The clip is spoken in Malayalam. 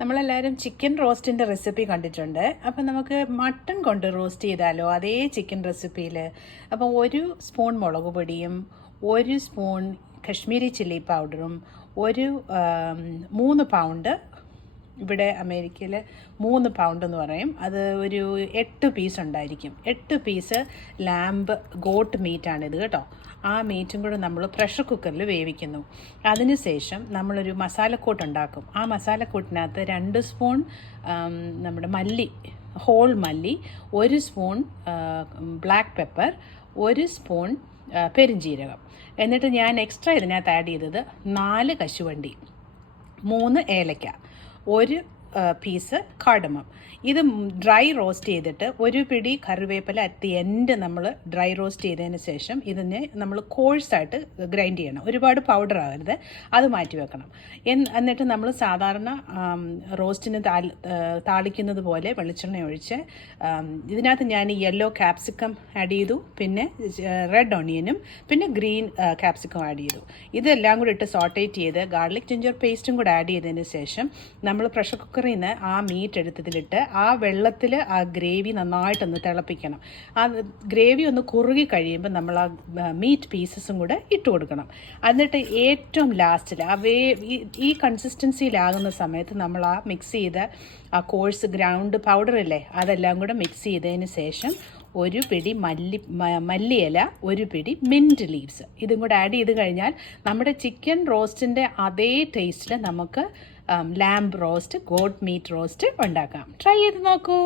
നമ്മളെല്ലാവരും ചിക്കൻ റോസ്റ്റിൻ്റെ റെസിപ്പി കണ്ടിട്ടുണ്ട്. അപ്പം നമുക്ക് മട്ടൺ കൊണ്ട് റോസ്റ്റ് ചെയ്താലോ അതേ ചിക്കൻ റെസിപ്പിയിൽ. അപ്പോൾ 1 സ്പൂൺ മുളക് പൊടിയും 1 സ്പൂൺ കശ്മീരി ചില്ലി പൗഡറും 3 പൗണ്ട്, ഇവിടെ അമേരിക്കയിൽ 3 പൗണ്ട് എന്ന് പറയും, അത് ഒരു 8 പീസ് ഉണ്ടായിരിക്കും. 8 പീസ് ലാംബ് ഗോട്ട് മീറ്റാണിത് കേട്ടോ. ആ മീറ്റും കൂടെ നമ്മൾ പ്രഷർ കുക്കറിൽ വേവിക്കുന്നു. അതിനുശേഷം നമ്മളൊരു മസാലക്കൂട്ട് ഉണ്ടാക്കും. ആ മസാലക്കൂട്ടിനകത്ത് 2 സ്പൂൺ നമ്മുടെ മല്ലി, ഹോൾ മല്ലി, 1 സ്പൂൺ ബ്ലാക്ക് പെപ്പർ, 1 സ്പൂൺ പെരുംജീരകം. എന്നിട്ട് ഞാൻ എക്സ്ട്രാ ഇതിനകത്ത് ആഡ് ചെയ്തത് 4 കശുവണ്ടി, 3 ഏലക്ക, 1 പീസ് കാർഡമം. ഇത് ഡ്രൈ റോസ്റ്റ് ചെയ്തിട്ട് 1 പിടി കറിവേപ്പില അറ്റ് ദി എൻഡ് നമ്മൾ ഡ്രൈ റോസ്റ്റ് ചെയ്തതിന് ശേഷം ഇതിനെ നമ്മൾ കോഴ്സായിട്ട് ഗ്രൈൻഡ് ചെയ്യണം. ഒരുപാട് പൗഡർ ആകരുത്, അത് മാറ്റി വെക്കണം. എന്നിട്ട് നമ്മൾ സാധാരണ റോസ്റ്റിന് താളിക്കുന്നത് പോലെ വെളിച്ചെണ്ണ ഒഴിച്ച് ഇതിനകത്ത് ഞാൻ യെല്ലോ ക്യാപ്സിക്കം ആഡ് ചെയ്തു, പിന്നെ റെഡ് ഓണിയനും പിന്നെ ഗ്രീൻ ക്യാപ്സിക്കം ആഡ് ചെയ്തു. ഇതെല്ലാം കൂടി ഇട്ട് സോട്ടേറ്റ് ചെയ്ത് ഗാർലിക് ജിഞ്ചർ പേസ്റ്റും കൂടെ ആഡ് ചെയ്തതിന് ശേഷം നമ്മൾ പ്രഷർ കുക്കറിൽ നിന്ന് ആ മീറ്റ് എടുത്തതിലിട്ട് ആ വെള്ളത്തിൽ ആ ഗ്രേവി നന്നായിട്ടൊന്ന് തിളപ്പിക്കണം. ആ ഗ്രേവി ഒന്ന് കുറുകി കഴിയുമ്പോൾ നമ്മൾ ആ മീറ്റ് പീസസും കൂടെ ഇട്ട് കൊടുക്കണം. എന്നിട്ട് ഏറ്റവും ലാസ്റ്റിൽ ഈ കൺസിസ്റ്റൻസിയിലാകുന്ന സമയത്ത് നമ്മൾ ആ മിക്സ് ചെയ്ത ആ കോഴ്സ് ഗ്രൗണ്ട് പൗഡർ ഇല്ലേ, അതെല്ലാം കൂടെ മിക്സ് ചെയ്തതിന് ശേഷം 1 പിടി മല്ലിയില, 1 പിടി മിൻറ്റ് ലീവ്സ് ഇതും കൂടെ ആഡ് ചെയ്ത് കഴിഞ്ഞാൽ നമ്മുടെ ചിക്കൻ റോസ്റ്റിൻ്റെ അതേ ടേസ്റ്റിൽ നമുക്ക് lamb roast, goat meat roast ഉണ്ടാക്കാം. ട്രൈ ചെയ്ത് നോക്കൂ.